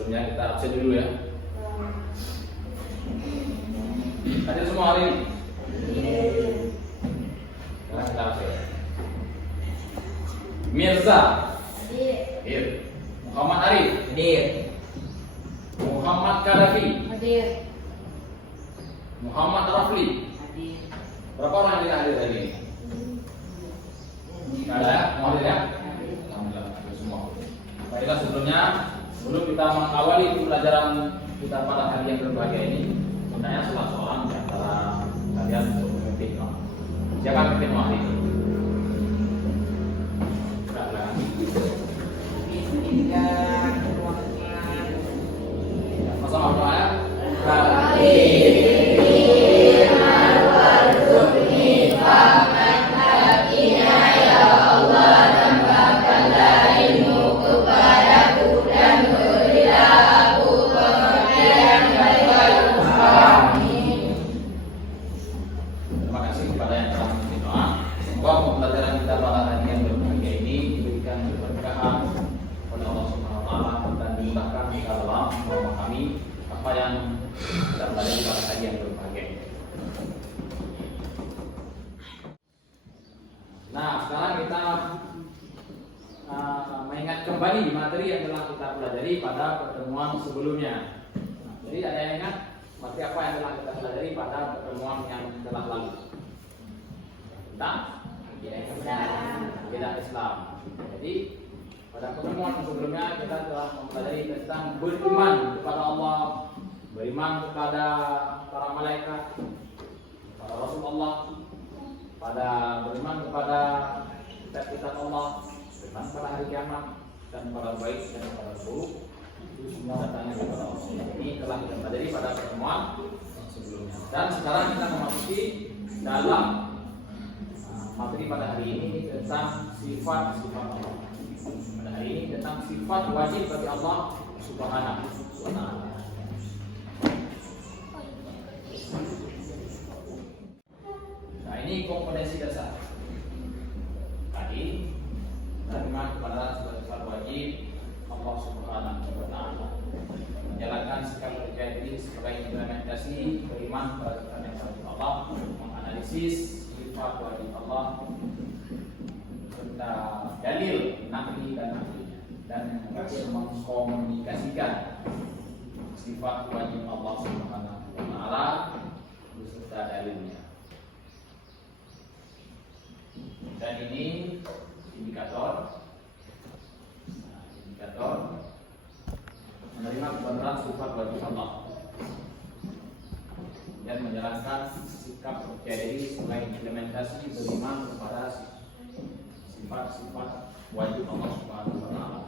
sebelumnya kita absen dulu ya. Hadir semua hari ini? Nah, kita absen. Mirza hadir. Muhammad Arif hadir. Muhammad Kadafi Hadir. Muhammad Rafli Hadir. berapa orang yang hadir hari ini? Nggak ada ya? Mau hadir ya? Alhamdulillah hadir semua. Baiklah, sebelum kita mengawali pelajaran kita pada hari yang berbahagia ini, sebenarnya salah seorang di antara kalian untuk memimpin doa. Siapa memimpin doa hari ini? Sama doa ya. Terima kasih kepada yang telah memimpin doa. Semoga pembelajaran kita pada hari yang berbahagia ini diberikan keberkahan oleh Allah Subhanahu wa taala dan dimudahkan kita dalam memahami apa yang kita pelajari pada hari yang berbahagia ini. Nah, sekarang kita mengingat kembali materi yang telah kita pelajari pada pertemuan sebelumnya. Nah, jadi ada yang ingat materi apa yang telah kita pelajari pada pertemuan yang telah lalu? Tentang akidah Islam. Jadi pada pertemuan sebelumnya kita telah mempelajari tentang beriman kepada Allah, beriman kepada para malaikat, kepada Rasulullah, pada beriman kepada kitab-kitab Allah, beriman pada hari kiamat dan para baik dan para buruk. Itu semua datangnya kepada Allah. Ini telah kita pelajari pada pertemuan sebelumnya. Dan sekarang kita memasuki dalam materi pada hari ini tentang sifat-sifat Allah. Pada hari ini tentang sifat wajib bagi Allah Subhanahu wa taala. Nah, ini kompetensi dasar. Tadi beriman kepada sifat wajib Allah Subhanahu wa taala. Menjalankan sikap percaya diri sebagai implementasi beriman kepada sifat yang wajib Allah, menganalisis sifat wajib Allah serta dalil nafi dan nafinya, dan mengkomunikasikan sifat wajib Allah Subhanahu wa taala beserta dalilnya. Dan ini indikator menerima kebenaran sifat wajib Allah dan menjalankan sikap percaya diri sebagai implementasi beriman kepada sifat-sifat wajib Allah Subhanahu wa taala.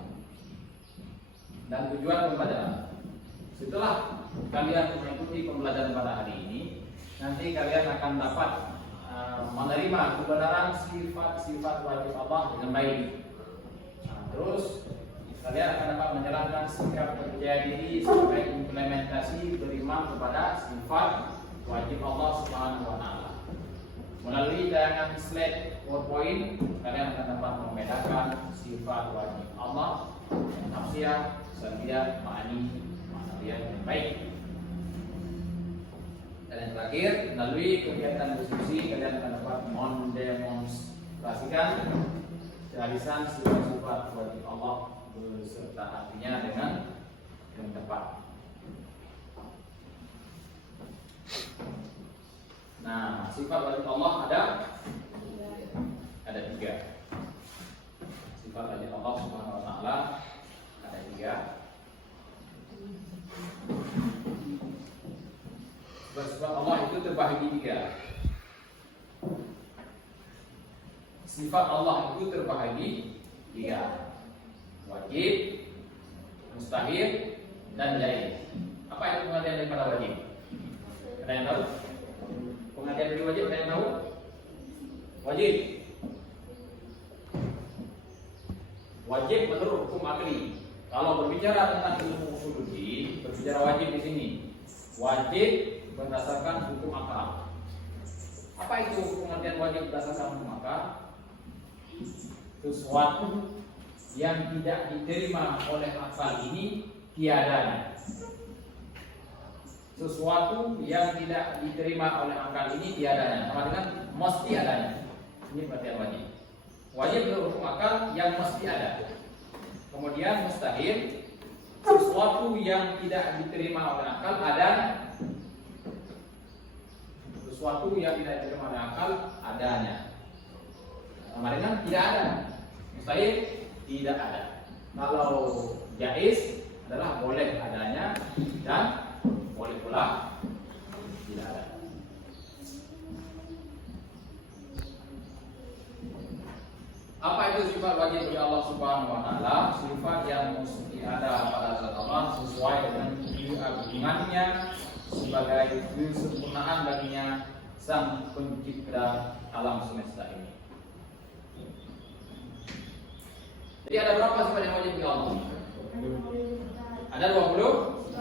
Dan tujuan pembelajaran, setelah kalian mengikuti pembelajaran pada hari ini, nanti kalian akan dapat menerima kebenaran sifat-sifat wajib Allah dengan baik. Nah, terus kalian akan dapat menjalankan sikap percaya diri sebagai implementasi beriman kepada sifat wajib Allah Subhanahu wa taala. Melalui tayangan slide PowerPoint, kalian akan dapat membedakan sifat wajib Allah, tafsir, syariah, ma'ani, maknawiyah yang baik. Dan yang terakhir, melalui kegiatan diskusi, kalian akan dapat mendemonstrasikan keharusan sifat-sifat wajib Allah beserta artinya dengan tepat. Nah, sifat wajib Allah ada tiga. Sifat wajib Allah Subhanahu wa taala ada tiga. Sifat Allah itu terbagi tiga. Sifat Allah itu terbagi tiga: wajib, mustahil, dan jaiz. Apa itu pengertian daripada wajib? Ada yang tahu? Pengertian dari wajib ada yang tahu? Wajib. Wajib menurut hukum akli. Kalau berbicara tentang ilmu usuluddin, berbicara wajib di sini. Wajib berdasarkan hukum akal. Apa itu pengertian wajib berdasarkan hukum akal? Sesuatu yang tidak diterima oleh akal ini tiadanya. Sesuatu yang tidak diterima oleh akal ini tiadanya, sama dengan mesti adanya. Ini pengertian wajib. Wajib berhukum akal yang mesti ada. Kemudian mustahil, sesuatu yang tidak diterima oleh akal adanya. Sesuatu yang tidak diterima oleh akal adanya. Sama dengan tidak ada. Mustahil tidak ada. Kalau jaiz adalah boleh adanya dan boleh pula tidak ada. Apa itu sifat wajib bagi Allah Subhanahu wa taala? Sifat yang mesti ada pada zat Allah sesuai dengan keagungannya sebagai kesempurnaan baginya Sang Pencipta alam semesta ini. Jadi ada berapa sifat yang wajib bagi Allah? Ada 20?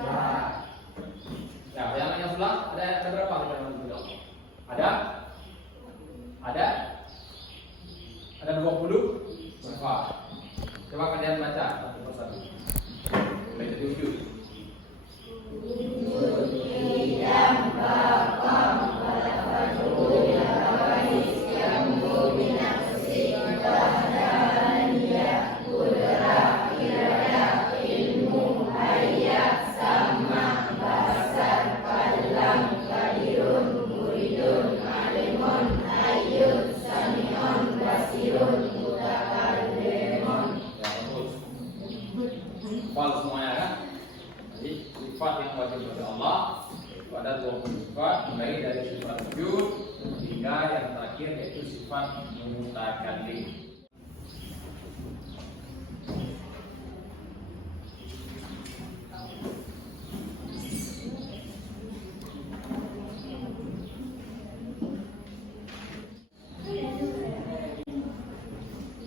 Ya, yang sebelah ada berapa sifat yang wajib bagi Allah? Ada 20 sifat. Coba kalian baca satu persatu. Mulai dari ujung. Hafal semuanya kan? Jadi sifat yang wajib bagi Allah itu ada 20 sifat, mulai dari sifat wujud hingga yang terakhir yaitu sifat mutakallim.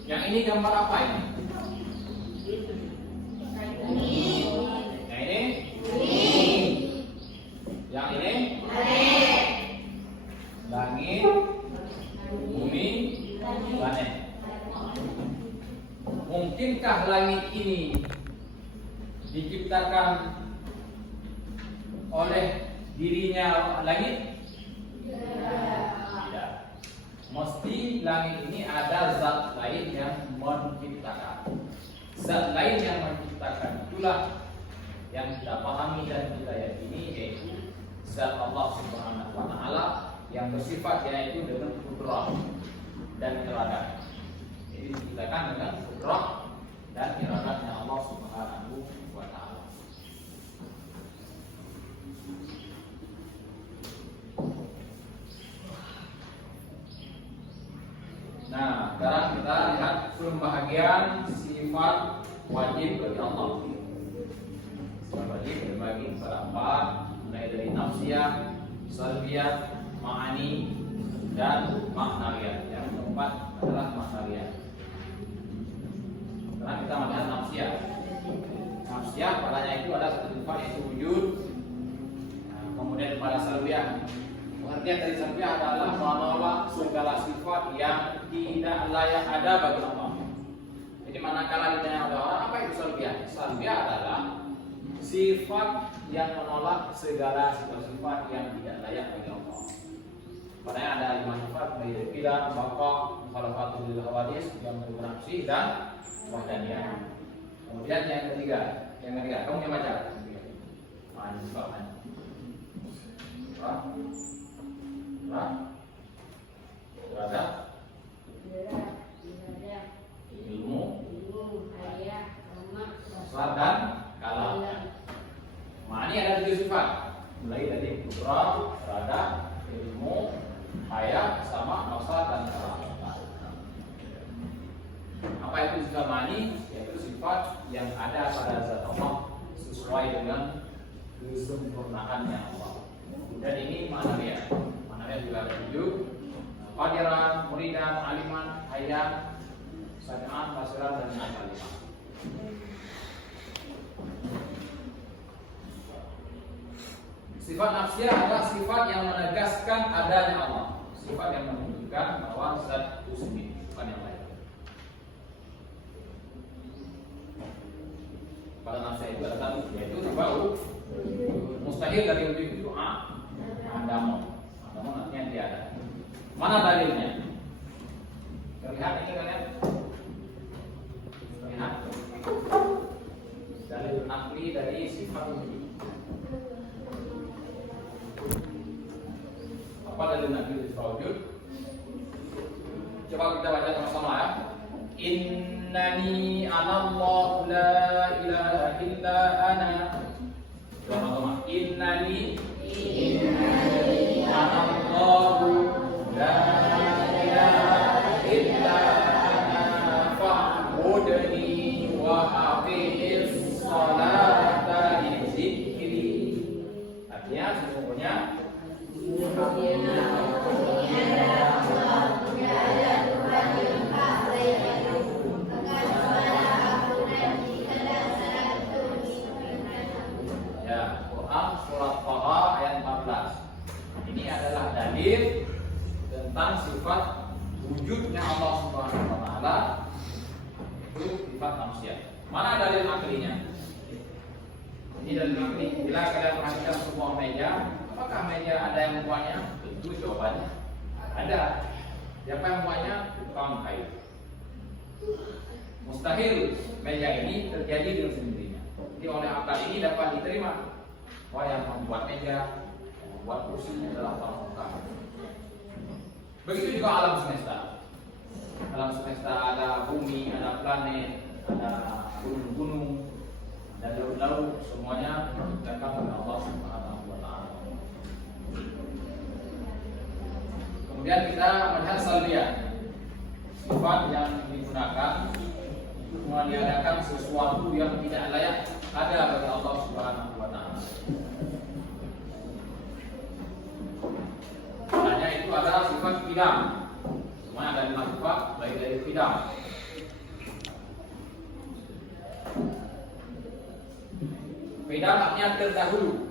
Yang ini gambar apa ini? Langit, bumi, planet. Mungkinkah langit ini diciptakan oleh dirinya langit? Tidak. Mesti langit ini ada zat lain yang menciptakan. Zat lain yang menciptakan itulah yang kita pahami dan kita yakini, yaitu zat Allah Subhanahu wa taala yang bersifat yaitu dengan kudrah dan iradah. Jadi diciptakan dengan kudrah dan iradahnya Allah Subhanahu wa taala. Nah, sekarang kita lihat pembahagian sifat wajib bagi Allah. Sifat wajib terbagi kepada 4, mulai dari nafsiyah, salbiyah, ma'ani dan maknawiyah. Yang keempat adalah maknawiyah. Karena kita melihat nafsiyah. Nafsiyah padanya itu ada satu sifat yaitu wujud. Nah, kemudian pada salbiyah, pengertian dari salbiyah adalah menolak segala sifat yang tidak layak ada bagi Allah. Jadi manakala ditanya oleh orang apa itu salbiyah? Salbiyah adalah sifat yang menolak segala sifat-sifat yang tidak layak bagi Allah. Padanya ada 5 sifat, dari tidak, baqa, mukhalafatul lil hawadis, yang bernafsi dan wahdaniyah. Kemudian yang ketiga, kamu yang baca. Sifat mana? Ilmu, asal dan kalam. Ma'ani ada 7 sifat, mulai dari kudrah, irada, ilmu, hayat, sama, nafsa dan kalam. Apa itu sifat ma'ani? Yaitu sifat yang ada pada zat Allah sesuai dengan kesempurnaannya Allah. Dan ini maknanya. Maknanya juga ada 7. Qadiran, muridan, aliman, hayat, sami'an, basiran dan mutakalim. Sifat nafsiyah adalah sifat yang menegaskan adanya Allah, sifat yang menunjukkan bahwa zat itu sendiri, bukan yang lain. dan nafsu itu ada satu, yaitu bau. Mustahil dari wujud itu adamu artinya tiada. Mana dalilnya? Terlihat ini kalian? Terlihat? Dalil akli dari sifat wujud. Apa dalil akli dari sifat wujud? Coba kita baca sama-sama ya. Innani anallahu la ilaha illa ana. Sama-sama. Innani anallahu la ilaha illa ana fa'budni wa aqimis salata li dzikri. Artinya sesungguhnya tentang sifat wujudnya Allah Subhanahu wa taala itu sifat manusia. Mana dalil aklinya? Ini dalil akli. Bila kalian perhatikan sebuah meja, apakah meja ada yang membuatnya? Tentu jawabannya ada. Siapa yang membuatnya? Tukang kayu. Mustahil meja ini terjadi dengan sendirinya. Jadi oleh akal ini dapat diterima bahwa yang membuat meja, yang membuat kursi adalah Allah Subhanahu. Begitu juga alam semesta. Alam semesta ada bumi, ada planet, ada gunung-gunung, ada laut-laut, semuanya diciptakan oleh Allah Subhanahu wa taala. Kemudian kita melihat salbiyah. Sifat yang digunakan untuk meniadakan sesuatu yang tidak layak ada bagi Allah Subhanahu wa taala. Hanya itu adalah sifat qidam. Semua ada 5 sifat baik dari qidam. Qidam artinya terdahulu.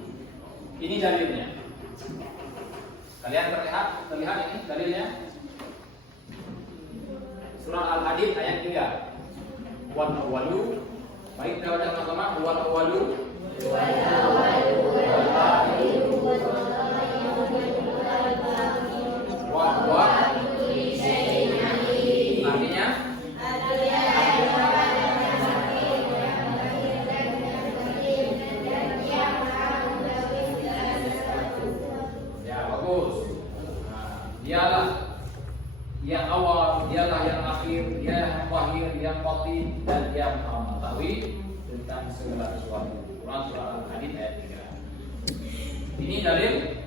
Ini dalilnya. Kalian terlihat ini dalilnya. Surah Al-Hadid ayat 3. Wal awwalu. Baik kita baca sama-sama. Wal awwalu. Wal awwalu wal akhiru wal wa artinya ya bagus. Dialah yang awal, dialah yang akhir, dia yang zahir, yang batin, dan dia maha mengetahui tentang segala sesuatu. Quran surah Al-Hadid ayat 3. Ini dalil.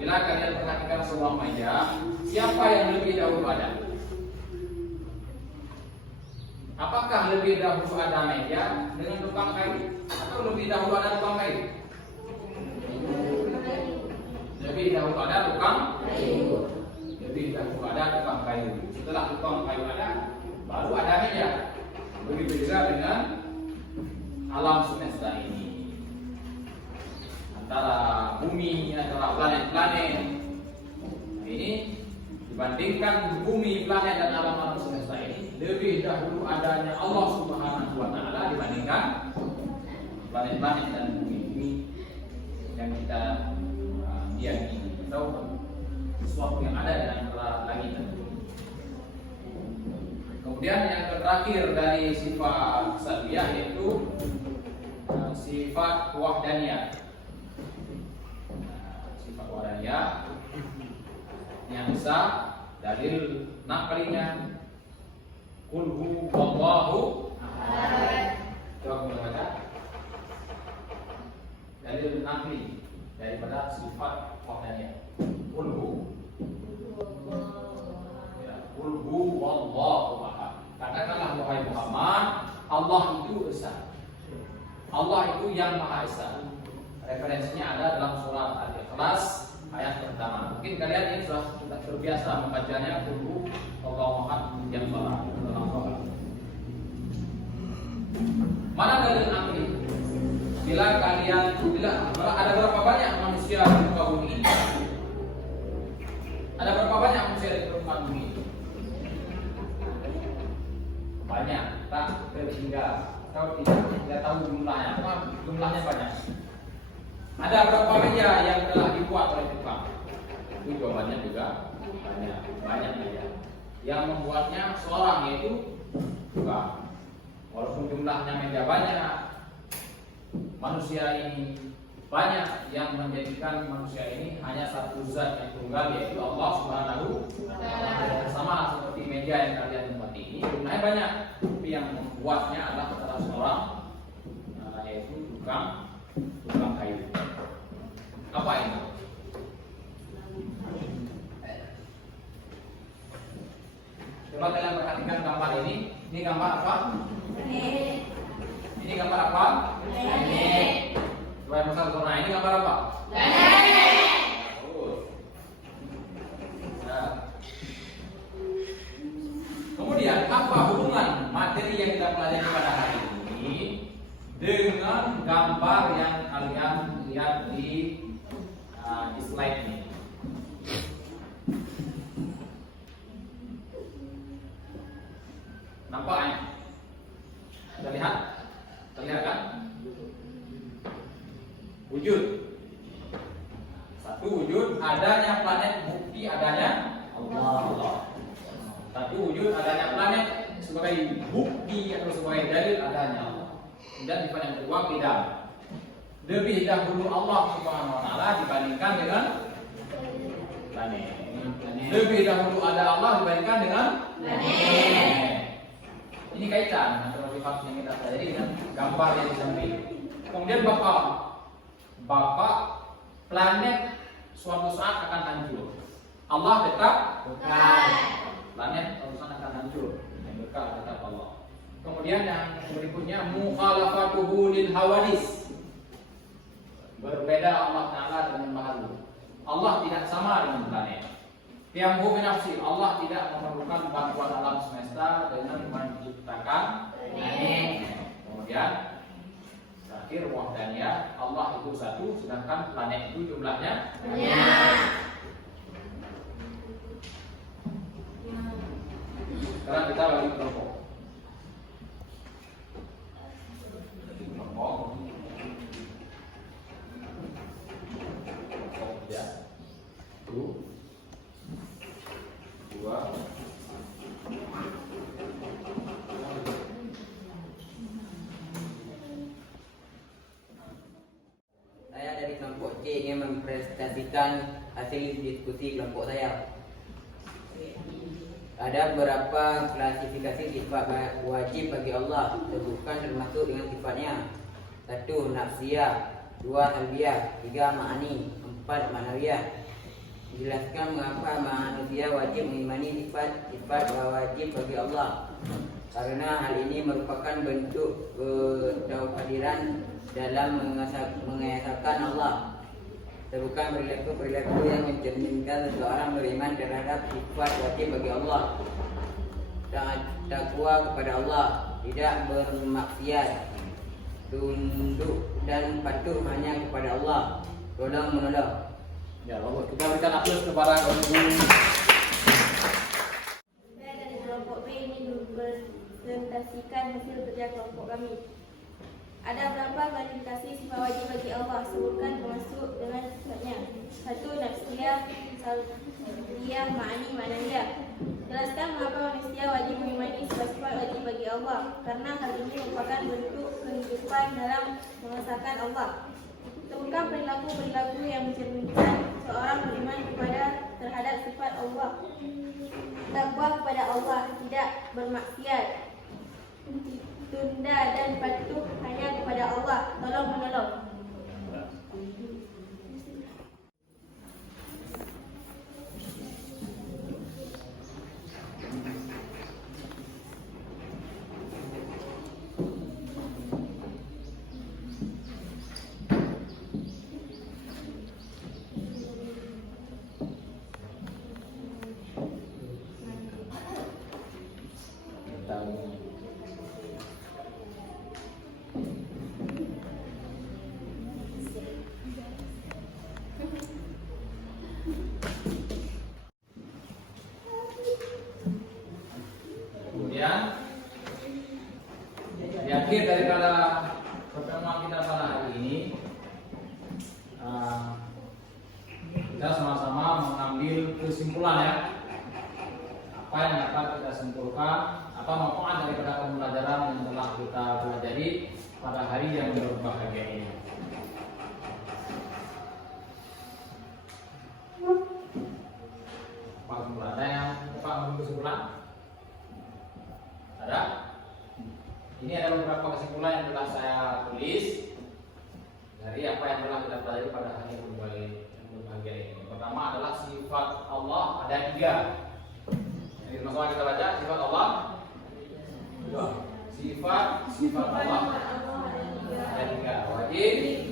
Bila kalian perhatikan sebuah meja, siapa yang lebih dahulu ada? Apakah lebih dahulu ada meja dengan tukang kayu, atau lebih dahulu ada tukang kayu? Lebih dahulu ada tukang kayu. Lebih dahulu ada tukang kayu. Setelah tukang kayu ada, baru ada meja. Begitu juga dengan alam semesta ini. Antara bumi, antara planet-planet ini dibandingkan bumi, planet dan alam semesta ini lebih dahulu adanya Allah Subhanahu wa taala dibandingkan planet-planet dan bumi yang kita yakini atau sesuatu yang ada di antara langit dan bumi. Kemudian yang terakhir dari sifat salbiyah yaitu sifat wahdaniyah. Ya, yang bisa dalil naklinya qul huwallahu ahad. Coba kita baca dalil nakli daripada sifat wahdaniyah. Qul huwallahu ahad. Katakanlah wahai Muhammad, Allah itu esa. Allah itu yang Maha Esa. Referensinya ada dalam surat Al-Ikhlas ayat pertama. Mungkin kalian ini sudah terbiasa membacanya dulu Allah Ahad yang salah dalam sholat. Mana dalil akli? Bila ada berapa banyak manusia di muka bumi ini? Ada berapa banyak manusia di muka bumi ini? Banyak, tak terhingga Kalau tidak tahu jumlahnya, karena jumlahnya banyak. Ada berapa meja yang telah dibuat oleh tukang? Itu jawabannya juga banyak meja. Yang membuatnya seorang, yaitu tukang. Walaupun jumlahnya meja banyak, manusia ini banyak, yang menjadikan manusia ini hanya satu zat yang tunggal, yaitu Allah Subhanahu wa Ta'ala. Sama seperti meja yang kalian tempati ini, jumlahnya banyak, tapi yang membuatnya adalah salah seorang, yaitu tukang kayu. Apa itu? Coba kalian perhatikan gambar ini. Ini gambar apa? Ini gambar apa? Coba yang besar zona ini gambar apa? Kemudian apa hubungan materi yang kita pelajari pada hari ini dengan gambar yang kalian lihat di slide ini? Nampaknya? Terlihat? Terlihat kan? Wujud. Satu wujud adanya planet, bukti adanya Allah. Satu wujud adanya planet sebagai bukti atau sebagai dalil adanya Allah. Dan sifat yang kedua beda. Lebih dahulu Allah Subhanahu wa Ta'ala dibandingkan dengan planet. Lebih dahulu ada Allah dibandingkan dengan planet. Ini kaitan antara sifat yang kita pelajari dengan gambar yang di samping. Kemudian Bapak, planet suatu saat akan hancur. Allah tetap kekal. Planet suatu saat akan hancur. Yang kekal tetap Allah. Kemudian yang berikutnya mukhalafatuhu lil hawadis. Berbeda Allah Ta'ala dengan makhluk. Allah tidak sama dengan planet. Tiamhu binafsi, Allah tidak memerlukan bantuan alam semesta dengan menciptakan planet. Kemudian terakhir wahdaniyah, Allah itu satu, sedangkan planet itu jumlahnya banyak. Sekarang kita bagi kelompok. Ya. 2 Saya dari kelompok C ingin mempresentasikan hasil diskusi kelompok saya. Ada beberapa klasifikasi sifat wajib bagi Allah, sebutkan termasuk dengan sifatnya. 1. Nafsiyah, 2. Talbiyah, 3. Ma'ani, 4. Manawiyah. Jelaskan mengapa manusia wajib mengimani sifat wajib bagi Allah. Karena hal ini merupakan bentuk ketauhidan dalam mengesahkan Allah. Bukan perilaku yang mencerminkan seseorang beriman terhadap sifat wajib bagi Allah. Takwa kepada Allah, tidak bermaksiat, tunduk dan patuh hanya kepada Allah, tolong menolong. Ya Allah, kita berikan aplaus kepada guru. Saya dari kelompok B ini mempresentasikan hasil kerja kelompok kami. Ada berapa klasifikasi sifat wajib bagi Allah? Sebutkan termasuk dengan sifatnya. 1. Nafsiyah, talbiyah, ma'ani, manawiyah. Jelaskan mengapa manusia wajib mengimani sifat-sifat wajib bagi Allah. Karena hal ini merupakan bentuk kehidupan dalam mengesahkan Allah. Sebutkan perilaku-perilaku yang mencerminkan seorang beriman terhadap sifat Allah. Takwa kepada Allah, tidak bermaksiat, tunda dan patuh hanya kepada Allah, tolong menolong. kesimpulan ya. Apa yang dapat kita simpulkan, apa manfaat daripada pembelajaran yang telah kita pelajari pada hari yang berbahagia ini. Apa kesimpulannya? Apa menurut kesimpulan? Ada? Ini ada beberapa kesimpulan yang telah saya tulis dari apa yang telah kita pelajari pada hari yang berbahagia ini. Pertama adalah sifat Allah ada 3. Jadi sama kita baca sifat Allah 2. Sifat Allah ada 3. Wajib,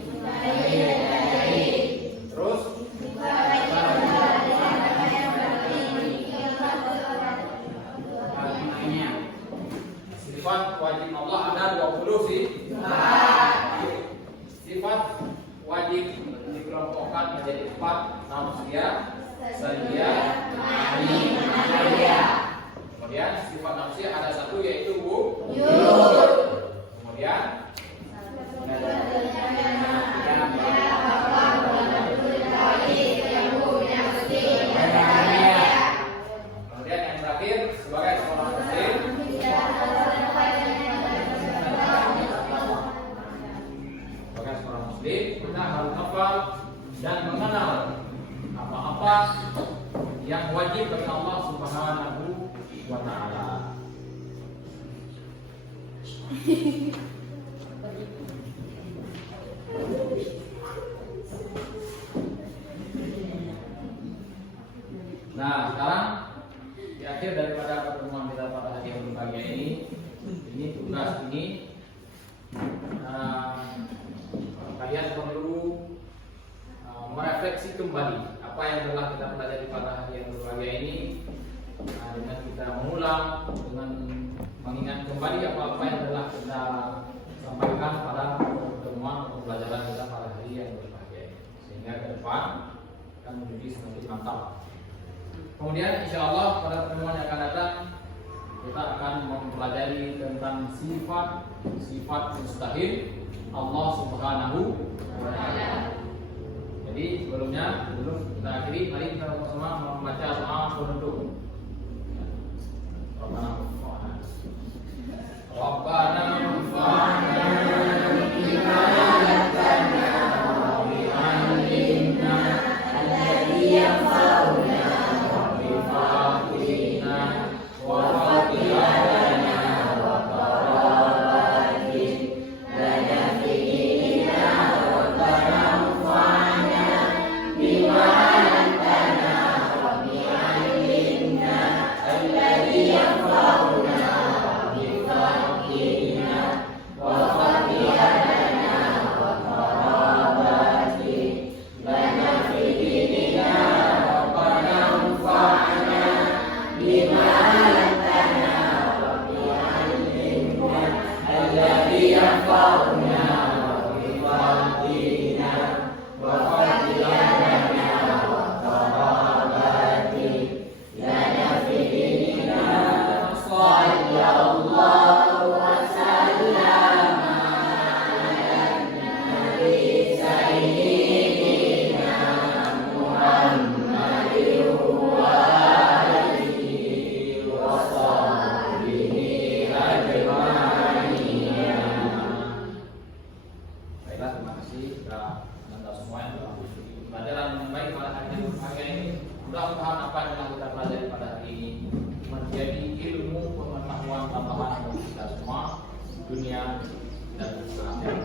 terus sifat wajib Allah ada 20 sih. Sifat wajib dikelompokkan menjadi 4: nafsiyah, salbiyah, ma'nawiyah. Kemudian sifat nafsiyah ada 1 yaitu wujud. Kemudian yang terakhir sebagai seorang muslim kita harus hafal dan mengenal apa-apa yang wajib bagi Allah Subhanahu wa ta'ala. Nah, sekarang di akhir daripada pertemuan kita pada hari yang berbahagia ini tugas ini kalian perlu merefleksi kembali apa yang telah kita pelajari pada hari yang berbahagia ini, dengan kita mengulang, dengan mengingat kembali apa-apa yang telah kita sampaikan pada pertemuan pembelajaran kita pada hari yang berbahagia ini, sehingga ke depan akan menjadi semakin mantap. Kemudian insya Allah pada pertemuan yang akan datang kita akan mempelajari tentang sifat mustahil Allah Subhanahu wa ta'ala. Jadi sebelum kita akhiri, mari kita sama-sama membaca doa penutup. Rabbana anfa'na bima 'allamtana wa 'allimna alladhi yanfa'una wa bifa'ina wa faqihana wa qarabatin lana fi dinina rabbana anfa'na bima 'allamtana wa bi'allimna alladhi yanfa'una wa bifaqihina wa faqihana wa qarabatin lana fi dinina rabbana anfa'na bima 'allamtana wa bi'allimna alladhi yanfa'una wa bifaqihina wa faqihana wa qarabatin lana fi dinina sallallahu wa sallama ala nabi sayyidina Muhammadin wa alihi wa sahbihi ajma'in. Baiklah, terima kasih kepada anda semua yang telah mengikuti pelajaran yang baik pada hari yang berbahagia ini. Mudah-mudahan apa yang telah kita pelajari pada hari ini menjadi ilmu pengetahuan tambahan bagi kita semua dunia dan akhirat.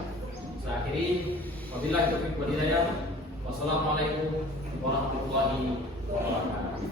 Saya akhiri, wabillahi taufiq wal hidayah. Wassalamualaikum warahmatullahi wabarakatuh.